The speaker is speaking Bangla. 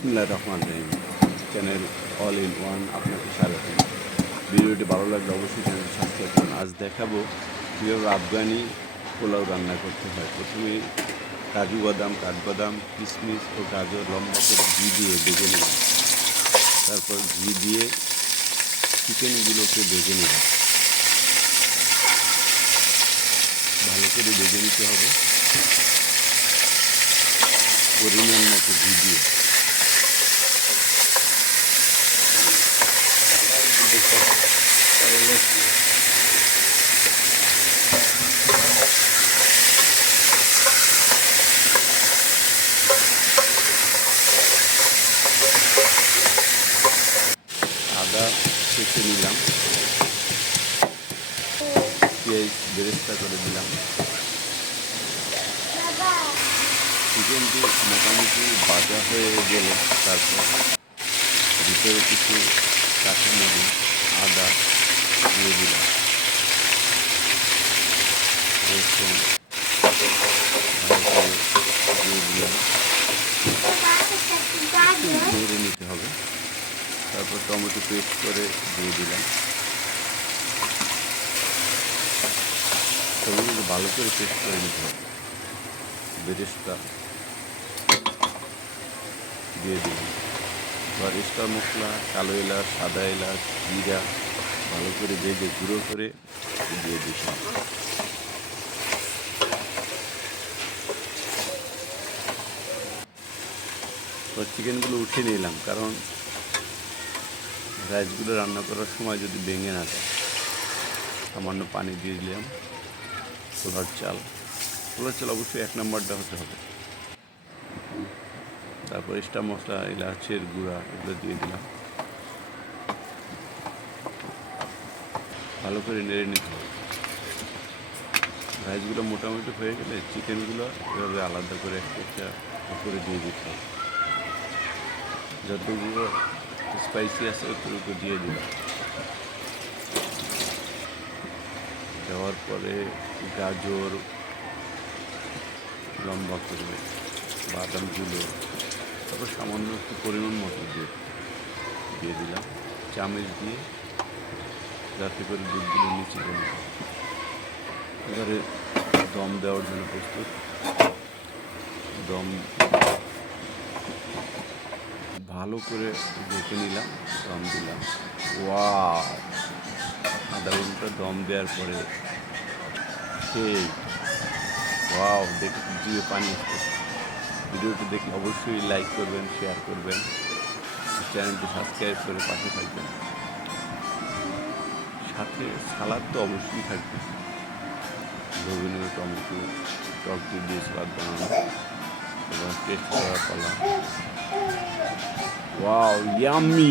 বিসমিল্লাহ রহমান রহিম। চ্যানেল অল ইন ওয়ান আপনাকে স্বাগত। ভিডিওটি ভালো লাগলে অবশ্যই চ্যানেলটি সাবস্ক্রাইব করুন। আজ দেখাবো কীভাবে আফগানি পোলাও রান্না করতে হয়। প্রথমে কাজু বাদাম, কাঠবাদাম কিশমিশ ও গাজর লম্বা করে ঘি দিয়ে ভেজে নিলাম তারপর ঘি দিয়ে চিকেনগুলোকে ভেজে নিলাম ভালো করে ভেজে নিতে হবে। পরিমাণ মতো ঘি দিয়ে। আদা কেটে নিলাম। পেঁয়াজ বেরেস্তা করে দিলাম। চিকেনটি মোটামুটি বাজা হয়ে গেলে তারপর ভিতরে কিছু কাঁচামরিচ আদা দিয়ে দিলাম। রসুন নিতে হবে। তারপর টমেটো পেস্ট করে দিয়ে দিলাম। সবগুলো ভালো করে পেস্ট করে নিতে হবে। বেরেস্তা দিয়ে দিলাম। এবার মশলা, কালো এলাচ, সাদা এলাচ, জিরা, ভালো করে ভেজে গুঁড়ো করে দিয়ে দিলাম তো চিকেনগুলো উঠিয়ে নিলাম, কারণ রাইসগুলো রান্না করার সময় যদি ভেঙে না যায়, সামান্য পানি দিয়ে দিলাম, ছোলার চাল। ছোলার চাল অবশ্যই এক নম্বরটা হতে হবে। তারপর স্টার মশলা, এলাচের গুঁড়া এগুলো দিয়ে দিলাম। ভালো করে নেড়ে নিতে হবে। রাইসগুলো মোটামুটি হয়ে গেলে চিকেনগুলো এভাবে আলাদা করে একটা উপরে দিয়ে দিতে হবে। যতগুলো স্পাইসি আছে ওগুলো দিয়ে দিলাম। দেওয়ার পরে গাজর, লম্বা করে বাদামগুলো তারপর সামান্য একটু পরিমাণ মতো দিয়ে দিয়ে দিলাম। চামচ দিয়ে যাতে করে দুধগুলো নিচে জমে এবারে দম দেওয়ার জন্য প্রস্তুত। দম ভালো করে ঢেকে নিলাম, দম দিলাম। ওয়া আধা ঘণ্টা দম দেওয়ার পরে সেই, ওয়াও! দেখে জিভে পানি আসতেছে। ভিডিওটি দেখে অবশ্যই লাইক করবেন শেয়ার করবেন। চ্যানেলটি সাবস্ক্রাইব করে পাশে থাকবেন। সাথে সালাদ তো অবশ্যই থাকবে। রবীন্দ্র টমেটো, টক দিয়ে সালাদ বানানো, এবং টেস্ট করার পালা। Wow yummy